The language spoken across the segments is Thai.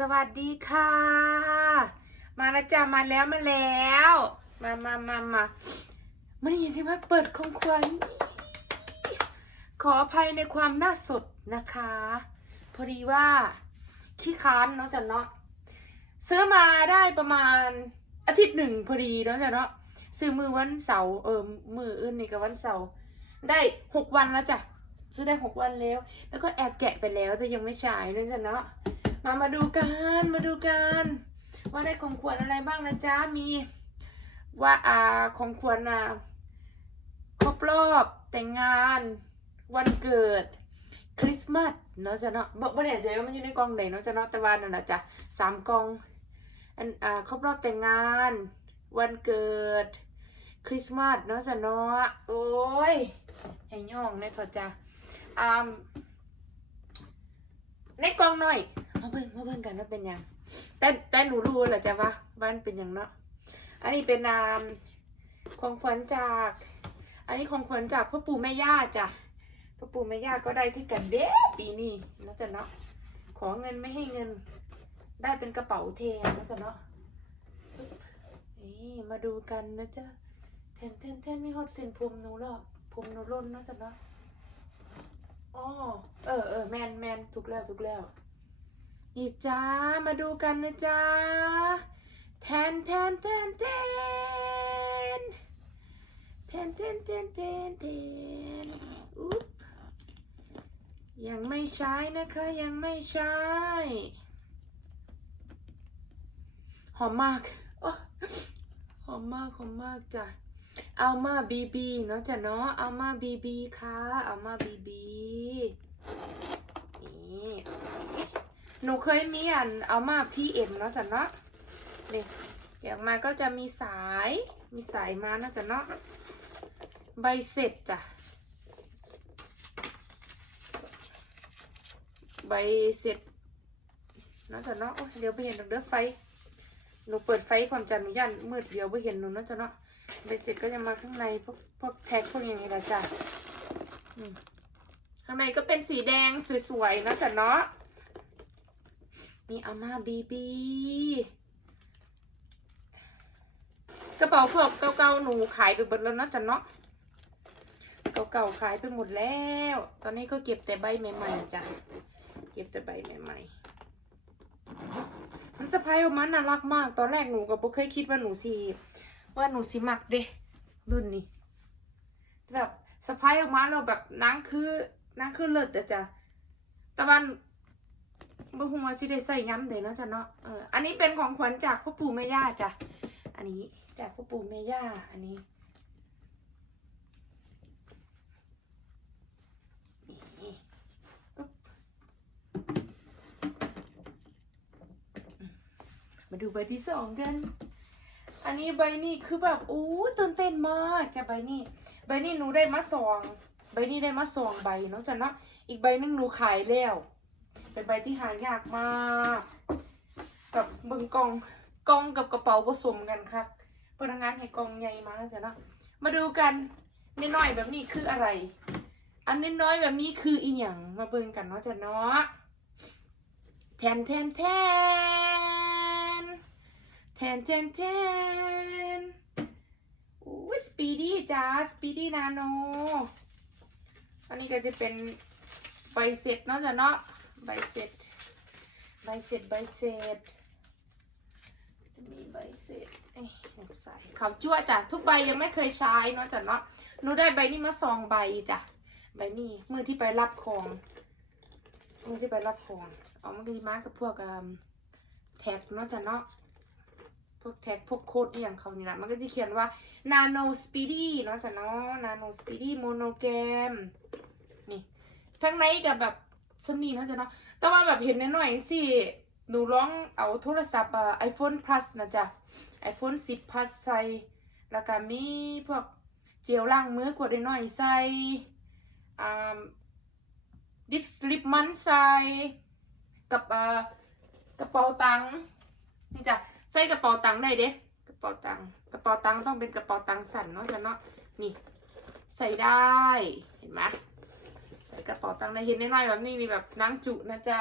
สวัสดีค่ะ มาแล้วจ้ามาแล้วมาแล้ว มามามามาไม่ได้ยินใช่ไหมเปิดของขวัญขออภัยในความน่าสดนะคะ พอดีว่าขี้ค้านเนาะจ้ะเนาะซื้อมาได้ประมาณอาทิตย์หนึ่งพอดีเนาะจ้ะเนาะซื้อมือวันเสาร์เออมืออื่นนี่กับวันเสาร์ได้หกวันแล้วจ้ะซื้อได้หกวันแล้ว แล้วก็แอบแกะไปแล้วแต่ยังไม่ฉายเนาะจ้ะเนาะ มามาดูกันมาดูกันว่าได้ของขวัญอะไรบ้างนะจ๊ะมีว่าอ่าของขวัญอะครบรอบแต่งงาน วันเกิด คริสต์มาสเนาะจ๊ะเนาะบ่บ่แน่ใจว่ามันอยู่ในกล่องไหนเนาะจ๊ะเนาะแต่ว่านั่นแหละจ้ะสามกล่องอันอ่าครบรอบแต่งงาน วันเกิด คริสต์มาสเนาะจ๊ะเนาะโอ้ยให้ย่องในถอดจ้ะอ่าในกล่องหน่อย มาเบิ่งมาเบิ่งกันว่าเป็นยังแต่แต่หนูรู้แหละจ้ะว่าบ้านเป็นยังเนาะอันนี้เป็นนามของขวัญจาก อันนี้ของขวัญจากพ่อปู่แม่ย่าจ้ะพ่อปู่แม่ย่าก็ได้ที่กันเด้ปีนี้นะจ๊ะเนาะขอเงินไม่ให้เงิน ได้เป็นกระเป๋าเทนนะจ๊ะเนาะนี่มาดูกันนะจ๊ะแทนแทนแทนมีฮอตเส้นผมหนูแล้วผมหนูล่นนะจ๊ะเนาะอ๋อเออเออแมนแมนถูกแล้วถูกแล้ว อีจ้ามาดูกันนะจ๊ะแทนแทนแทนแทนแทนแทนแทนแทนแทนอุ๊บยังไม่ใช้นะคะยังไม่ใช้ หอมมากอหอมมากหอมมากจ้ะเอามาบีบีเนาะจ้ะเนาะเอามาบีบีค่ะเอามาบีบี หนูเคยมีอันเอามาพี่เอ็มเนาะจ้ะเนาะนี่แกะออกมาก็จะมีสายมีสายมาเนาะจ้ะเนาะใบเสร็จจ้ะใบเสร็จเนาะจ้ะเนาะเดี๋ยวไปเห็นดอกเด้อไฟหนูเปิดไฟความจันหนูยันมืดเดียวไปเห็นหนูเนาะจ้ะเนาะใบเสร็จก็จะมาข้างในพวกพวกแท็กพวกอย่างนี้ละจ้ะข้างในก็เป็นสีแดงสวยๆเนาะจ้ะเนาะ มีอาม่าบีบีกระเป๋าพวกเก่าๆหนูขายไปหมดแล้วเนาะจันเนาะเก่าๆขายไปหมดแล้ว ตอนนี้ก็เก็บแต่ใบใหม่ๆจ้ะเก็บแต่ใบใหม่ๆมันสะพายออกมาน่ารักมาก ตอนแรกหนูก็บ่เคยคิดว่าหนูสิว่าหนูสิมักเด้รุ่นนี้แบบสะพายออกมาเราแบบนางคือนางคือเลิศแต่จ้ะต่วัน บ่ฮู้ว่าสิได้ใส่ย้ำเด้เนาะจ้ะเนาะเอออันนี้เป็นของขวัญจากพ่อปู่แม่ย่าจ้ะอันนี้จากพ่อปู่แม่ย่าอันนี้นี่มาดูใบที่สองกัน อันนี้ใบนี้คือแบบโอ้ตื่นเต้นมากจ้ะใบนี้ ใบนี้หนูได้มาสอง ใบนี้ได้มาสองใบเนาะจ้ะเนาะ อีกใบหนึงหนูขายแล้ว เป็นใบที่หายากมาก กับเบิงกองก่องกับกระเป๋าผสมกันครับพนักงานให้กองใหญ่มาแล้วจ้ะเนาะมาดูกันน้อยๆแบบนี้คืออะไร อันน้อยๆแบบนี้คืออีหยังมาเบิ่งกันเนาะจ้ะเนาะแทนแทนแทนแทนแทนแทนอู้สปีดี้จ้าสปีดี้นาโนอันนี้ก็จะเป็นใบเสร็จเนาะจ้ะเนาะ ใบเสร็จ ใบเสร็จ ใบเสร็จ จะมีใบเสร็จเอ้ยหนูใส่เขาจั่วจ้ะ ทุกใบยังไม่เคยใช้เนาะจ้ะเนาะ หนูได้ใบนี้มาสองใบจ้ะ ใบนี้มือที่ไปรับของ มือที่ไปรับของ เอามันก็จะมากับพวกอืมแท็กเนาะจ้ะเนาะพวกแท็กพวกโคดอย่างเขานี่แหละมันก็จะเขียนว่า nano speedy เนาะจ้ะเนาะ nano speedy monogram นี่ ทั้งในกับแบบ สมีนะจ้ะเนาะ แต่ว่าแบบเห็นหน่อยๆสิหนูลองเอาโทรศัพท์อะ iPhone Plus นะจ๊ะ iPhone 10 Plus ใส่แล้วก็มีพวกเจลล้างมือกดได้หน่อยใส่อ่าดิปสลิปมันใส่กับอ่ากระเป๋าตังค์นี่จ้ะใส่กระเป๋าตังค์ได้เด้กระเป๋าตังค์กระเป๋าตังค์ต้องเป็นกระเป๋าตังค์สั่นเนาะจ้ะเนาะนี่ใส่ได้เห็นไหม ตังในเห็นน้อยๆแบบนี้มีแบบนางจุนะจ๊ะ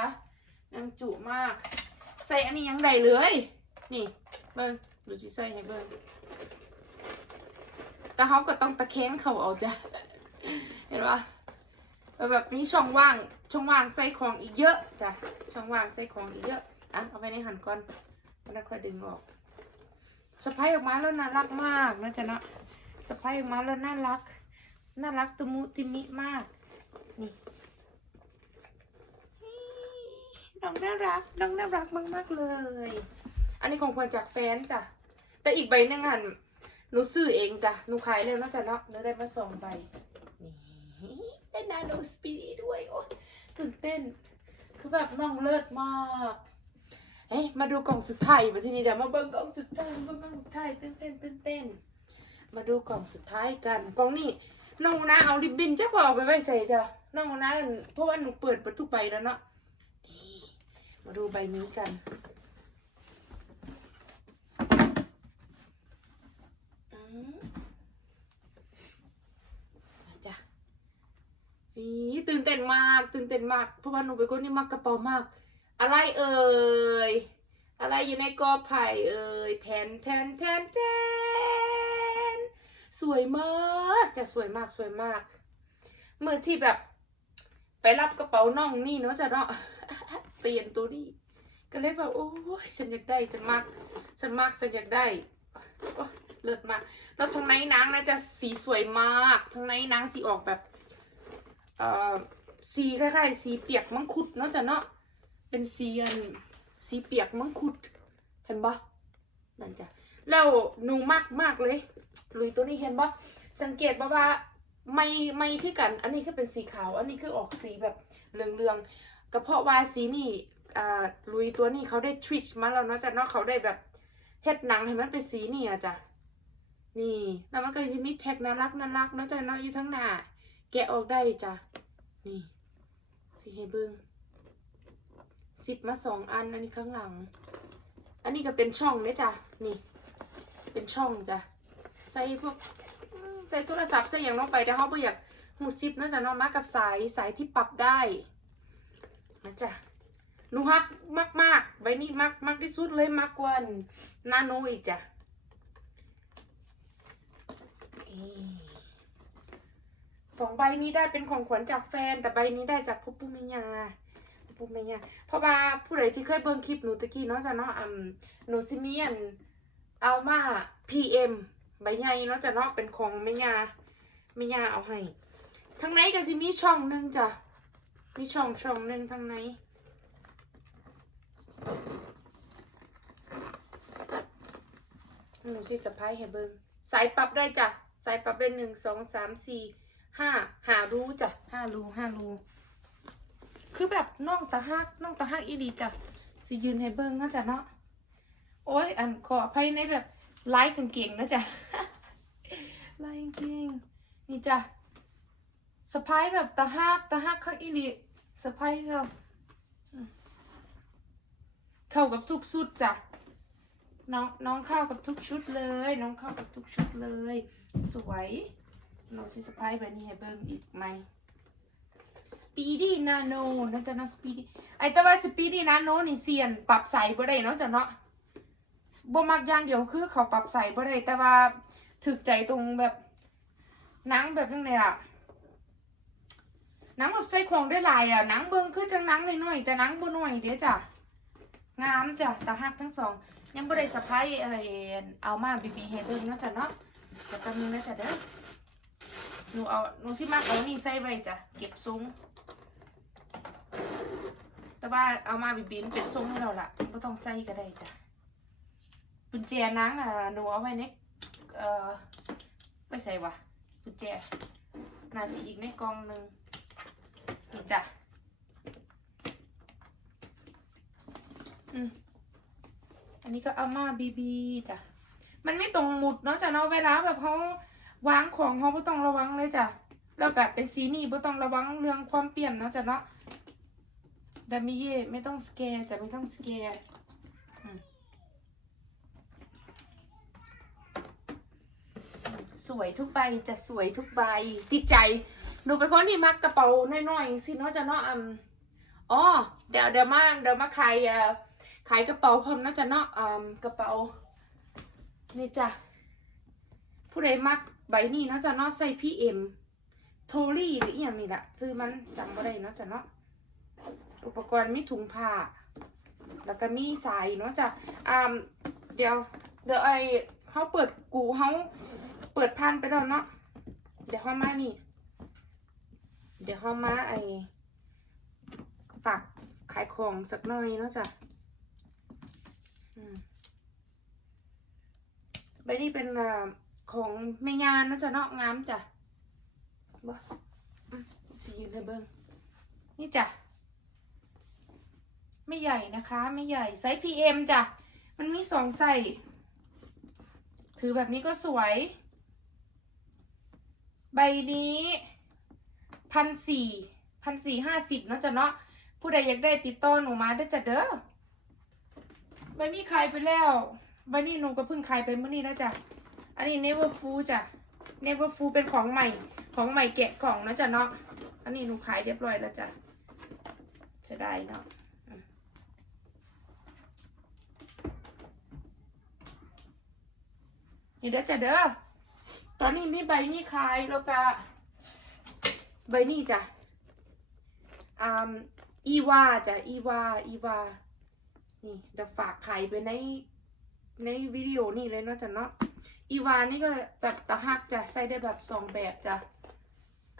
นางจุมาก ใส่อันนี้ยังได้เลย นี่ เบิ้งดูสิใส่ให้เบิ้งแต่เขาก็ต้องตะแคงเขาเอาจ้ะเห็นปะแล้วแบบนี้ช่องว่างช่องว่างใส่ของอีกเยอะจ้ะช่องว่างใส่ของอีกเยอะอะเอาไปในหันก่อนแล้วค่อยดึงออกสะพายออกมาแล้วน่ารักมากนะจ๊ะเนาะสะพายออกมาแล้วน่ารัก น่ารักตะมุติมิมากนี่ น้องน่ารัก น้องน่ารักมากๆเลย อันนี้ของควรจากแฟนจ้ะ แต่อีกใบหนึงอะหนูซื้อเองจ้ะหนูขายเร็วแล้วจ้ะเนาะหนูได้มาสองใบ นี่ได้นาโนสปีดด้วย โอ้ตื่นเต้น คือแบบน้องเลิศมากเอ้ยมาดูกล่องสุดท้ายมาที่นี่จ้ะมาเบิ่งกล่องสุดท้ายมาเบิ่งกล่องสุดท้ายตื่นเต้นตื่นเต้นมาดูกล่องสุดท้ายกันกล่องนี้น้องนะเอาริบบิ้นจะพอเอาไปไว้ใส่จ้ะน้องนะเพราะว่าหนูเปิดประตูไปแล้วเนาะนี่ มาดูใบนี้กัน อืมจ้ะอีตื่นเต้นมาก ตื่นเต้นมาก เพราะว่าหนูเป็นคนที่มักกระเป๋ามาก อะไรเอ่ย อะไรอยู่ในกอไผ่เอ่ย แทนแทนแทนแทนสวยมาก จะสวยมากสวยมาก เมื่อที่แบบ ไปรับกระเป๋าน้องนี่เนาะจะเนาะเปลี่ยนตัวนี้ก็เลยแบบโอ้ยฉันอยากได้ฉันมากฉันมากฉันอยากได้เลิศมากแล้วทางในนางน่าจะสีสวยมากทางในนางสีออกแบบเอ่อสีคล้ายๆสีเปียกมังคุดเนาะจ้ะเนาะเป็นสีอันสีเปียกมังคุดเห็นปะนั่นจ้ะแล้วหนูมากมากเลยลุยตัวนี้เห็นปะสังเกตปะว่า ไม่ไม่ที่กัน อันนี้คือเป็นสีขาว อันนี้คือออกสีแบบเหลืองๆก็เพาะวาสีนี่อ่าลุยตัวนี้เขาได้ทริชมาแล้วเนาะจ้ะเนาะเขาได้แบบเฮ็ดหนังให้มันเป็นสีนี่อะจ้ะนี่แล้วมันก็จะมีแท็กน่ารักน่ารักเนาะจ้ะเนาะอยู่ทั้งหน้า แกะออกได้จ้ะนี่สีให้เบิ้งสิบมาสองอันอันนี้ข้างหลัง อันนี้ก็เป็นช่องเนี่ยจ้ะนี่ เป็นช่องจ้ะใส่พวก ใส่โทรศัพท์ใส่อย่างลงไปแต่เขาไม่อยากหูซิปนะจ๊ะเนาะมากับสายสายที่ปรับได้นะจ๊ะหนูฮักมากมากใบนี้มากมากที่สุดเลยมากกว่านาโนอีกจ้ะสองใบนี้ได้เป็นของขวัญจากแฟน แต่ใบนี้ได้จากพ่อปุ้มยาปุ้มยาเพราะว่าผู้ใดที่เคยเบิ่งคลิปหนูตะกี้เนาะจ้ะเนาะอืมหนูซิเมียนเอามา PM ใบใหญ่เนาะจะเนาะเป็นของแม่ยาแม่ยาเอาให้ทั้งในก็จะมีช่องหนึ่งจ้ะมีช่องช่องหนึ่งทั้งในหนูสิสะพายให้เบิงสายปรับได้จ้ะสายปรับได้หนึ่งสองสามสี่ห้าหารูจ้ะห้ารูห้ารูคือแบบน่องตาฮักน่องตาฮักอีดีจ้ะสิยืนให้เบิงเนาะจ้ะเนาะโอ้ยอันขออภัยในแบบ ไลฟ์กางเกงๆนะจ๊ะไลฟ์กางเกงนี่จ้ะสะพายแบบตาฮักตาฮักข้างอีลีสะพายเราเข้ากับทุกชุดจ้ะน้องน้องเข้ากับทุกชุดเลย น้องเข้ากับทุกชุดเลย สวยน้องสิสะพายแบบนี้ให้เบิ่งอีกไหม Speedy Nano นะจ๊ะเนาะ Speedy ไอ้แต่ว่า Speedy Nano นี่เสียนปรับใส่บ่ได้เนาะจ้ะเนาะ บ่มักอย่างเดียวคือเขาปรับใส่บ่ได้แต่ว่าถึกใจตรงแบบหนังแบบยังไงอะหนังแบบใส่ของได้หลายอะหนังเบิ่งคือจังหนังหน้อยๆแต่หนังบ่น้อยเด้จ้ะงามจ้ะตาฮักทั้งสอง ยังบ่ได้สะพายอะไรเอามาบีบีให้เบิ่งนาะจ้ะเนาะเดี๋ยวแป๊บนึงนะจ้ะเด้อหนูเอาหนูสิมักเอานี่ใส่ไว้จ้ะเก็บซุ้งแต่ว่าเอามาบีบีเป็นซุ้งให้เราละบ่ต้องใส่ก็ได้จ้ะ กุญแจนางน่ะหนูเอาไว้ในเอ่อไม่ใส่วะกุญแจน่าสิอีกในกล่องหนึ่งนี่จ้ะอืมอันนี้ก็เอามาบีบีจ้ะมันไม่ตรงหมุดเนาะจ้ะเนาะเวลาแบบเขาวางของเขาไม่ต้องระวังเลยจ้ะแล้วก็เป็นสีนี่ไม่ต้องระวังเรื่องความเปลี่ยนเนาะจ้ะเนาะดามิเย่ไม่ต้องสแกร์จ้ะไม่ต้องสแกร์ สวยทุกใบจะสวยทุกใบติดใจหนูเป็นคนที่มักกระเป๋าน้อยๆสิเนาะจะเนาะอืมอ๋อเดี๋ยวเดี๋ยวมาเดี๋ยวมาใครเอ่อขายกระเป๋าพร้อมนะจะเนาะอ่ากระเป๋านี่จ้ะผู้ใดมักใบนี้เนาะจะเนาะใส่พี่เอ็มโทลี่หรืออย่างนี้แหละซื้อมันจำบ่ได้เนาะจะเนาะอุปกรณ์มีถุงผ้า แล้วก็มีสายเนาะจ้ะอ่าเดี๋ยวเดี๋ยวไอเขาเปิดกูเขา เปิดพันไปแล้วเนาะ เดี๋ยวเขามานี่ เดี๋ยวเขามาไอฝากขายของสักหน่อยเนาะจ้ะใบนี้เป็นอของไม่งานเนาะจ้ะเนาะงามจ้ะบ่อืมสิยืนให้เบิ่งนี่จ้ะ ไม่ใหญ่นะคะ ไม่ใหญ่ไซส์ PM จ้ะ มันมีสองไส้ถือแบบนี้ก็สวย ใบนี้พันสี่พันสี่ห้าสิบเนาะจ้ะเนาะผู้ใดอยากได้ติดต่อหนูมาได้จ้ะเด้อใบนี้ขายไปแล้วใบนี้หนูก็เพิ่งขายไปเมื่อนี้แล้วจ้ะอันนี้ Never Full จ้ะ Never Full เป็นของใหม่ของใหม่แกะกล่องนะจ้ะเนาะอันนี้หนูขายเรียบร้อยแล้วจ้ะจะได้เนาะนี่เด้อจ้ะเด้อ ตอนนี้มีใบนี้ขายแล้วก็ใบนี้จ้ะอ่าอีวาจ้ะอีวาอีวานี่เดี๋ยวฝากขายไปในในวิดีโอนี่เลยเนาะจ้ะเนาะอีวานี่ก็แบบตะหักจ้ะใส่ได้แบบสองแบบจ้ะ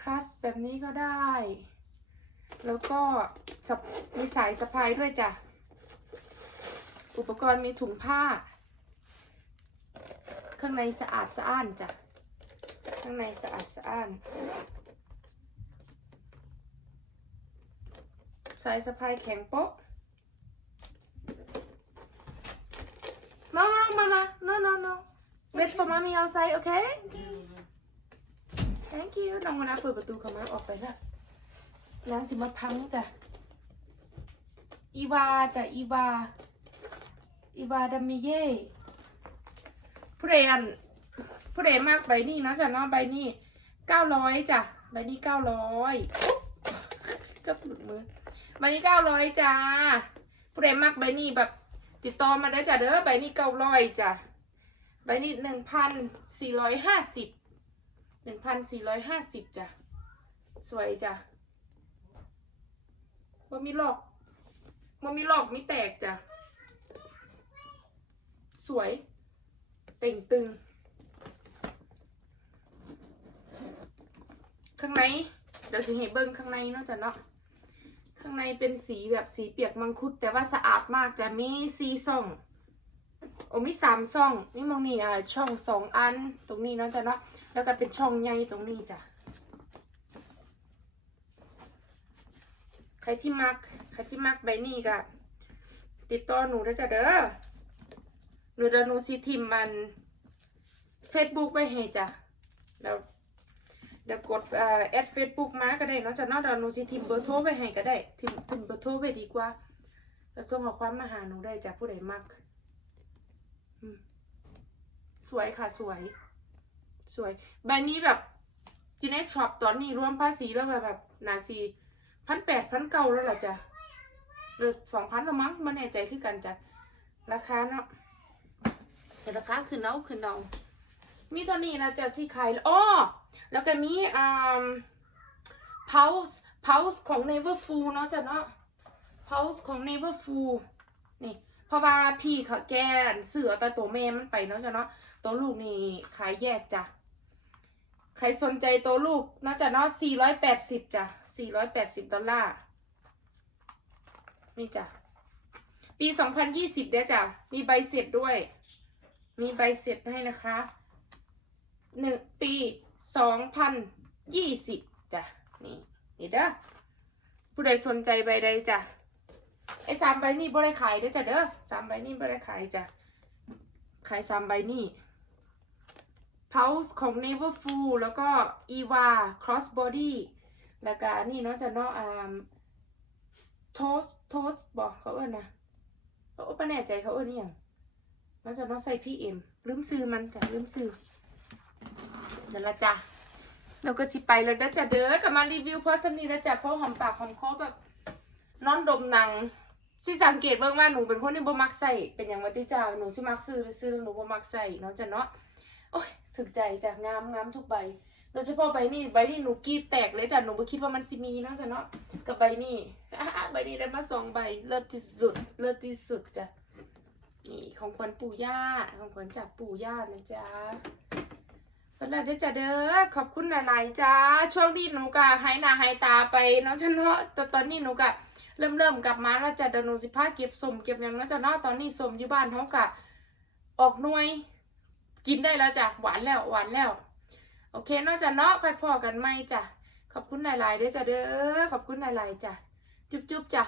คลัสแบบนี้ก็ได้ แล้วก็มีสายสะพายด้วยจ้ะอุปกรณ์มีถุงผ้า ข้างในสะอาดสะอ้านจ้ะ ข้างในสะอาดสะอ้าน สายสะพายแข็งโป๊ะ no no mama no no no wait for mommy outside okay thank you น้องมานะเปิดประตูเข้ามาออกไปแล้วนางสิมาพังจ้ะ อีวาจ้ะ อีวา อีวาดามิเย่ ผู้ใดอันผู้ใดมากใบนี้นะจ้ะเนาะใบนี้เก้าร้อยจ้ะใบนี้เก้าร้อยก็หลุดมือใบนี้เก้าร้อยจ้าผู้ใดมากใบนี้แบบติดต่อมาได้จ้ะเด้อใบนี้เก้าร้อยจ้ะใบนี้หนึ่งพันสี่ร้อยห้าสิบหนึ่งพันสี่ร้อยห้าสิบจ้ะสวยจ้ะว่ามีหลอกว่ามีหลอกมีแตกจ้ะ สวย เต่งตึง ข้างในเดี๋ยวสิให้เบิ้งข้างในเนาะจ้ะเนาะข้างในเป็นสีแบบสีเปียกมังคุด แต่ว่าสะอาดมากจะมีสีซ่องโอ้มีสามซ่องนี่มองนี่อะช่องสองอันตรงนี้เนาะจ้ะเนาะแล้วก็เป็นช่องใหญ่ตรงนี้จ้ะใครที่มักใครที่มักใบนี้ก็ติดต่อหนูได้จ้ะเด้อ หนูจะหนูสิทิมมันเฟซบุ๊กไปให้จ้ะแล้วเดี๋ยวกดเอ่อแอดเฟซบุ๊กมาก็ได้เนาะจ้ะเนอกเดี๋ยวหนูสิทิมเบอร์โทรไปให้ก็ได้ทิมทิมเบอร์โทรไปดีกว่าก็ส่งข้อความมาหาหนูได้จ้ะผู้ใดมักสวยค่ะสวย สวยแบรนด์นี้แบบอยู่ในช็อปตอนนี้รวมภาษีแล้วแบบแบบนาซีพันแปดพันเก้าแล้วล่ะจ้ะหรือสองพันละมั้งไม่แน่ใจคือกันจ้ะราคาเนาะ แต่ราคาคือเนาคือเนามีตัวนี้นะจ๊ะที่ขายอ้อแล้วก็มีอ่า pulse pulse ของ Neverfull เนาะจ๊ะเนาะ pulse ของ Neverfull นี่เพราะว่าพี่เขาแกนเสือแต่ตัวแม่มันไปเนาะจ๊ะเนาะตัวลูกนี่ขายแยกจ้ะใครสนใจตัวลูกนะจ๊ะเนาะ480จ้ะ480 ดอลลาร์ นี่จ้ะ ปี 2020เด้จ้ะ มีใบเสร็จด้วย มีใบเสร็จให้นะคะหนึ่งปีสองพันยี่สิบจ้ะ นี่นี่เด้อผู้ใดสนใจใบใดจ้ะไอ้สามใบนี้บ่ได้ขายเด้อจ้ะเด้อสามใบนี้บ่ได้ขายจ้ะ ขายสามใบนี้ Pulse ของ Neverfull แล้วก็ Eva Crossbody แล้วก็นี่เนาะจะเนาะอ่า Toast Toast บอกเขาเอิ้นนะเขาไม่แน่ใจเขาเอิ้นนี่ยัง เราจะต้องใส่พี่เอ็มลืมซื้อมันจ้ะลืมซื้อเดี๋ยวละจ้ะเราก็สิไปแล้วนะจ้ะเด้อกลับมารีวิวเพราะสำนีนะจ้ะเพราะหอมปากหอมคอแบบนอนดมหนังสิสังเกตเบิ่งว่าหนูเป็นคนที่บ่มักใส่เป็นอย่างว่าติจ้าหนูสิมักซื้อซื้อหนูบ่มักใส่เนาะจ้ะเนาะโอ้ยถึกใจจ้ะงามงามทุกใบโดยเฉพาะใบนี้ใบนี้หนูกีดแตกเลยจ้ะหนูบ่คิดว่ามันสิมีเนาะจ้ะเนาะกับใบนี้ใบนี้ได้มาสองใบเลิศที่สุดเลิศที่สุดจ้ะ นี่ของขวัญปู่ย่าของขวัญจากปู่ย่านะจ๊ะเป็นไรเด้จ้าเด้อขอบคุณหลาย ๆ จ้าช่วงนี้หนูกะหายหน้าหายตาไปเนาะฉันเนาะแต่ตอนนี้หนูกะเริ่มเริ่มกลับมาแล้วจ้ะเดี๋ยวหนูสิพาเก็บสมเก็บยังเนาะจ้ะเนาะตอนนี้สมอยู่บ้านเขากะออกหน่วย กินได้แล้วจ้ะหวานแล้วหวานแล้ว โอเคเนาะจ้ะเนาะค่อยพอกันไหมจ้ะขอบคุณหลาย ๆ เด้อจ้าเด้อขอบคุณหลาย ๆ จ้ะจุ๊บๆจ้ะ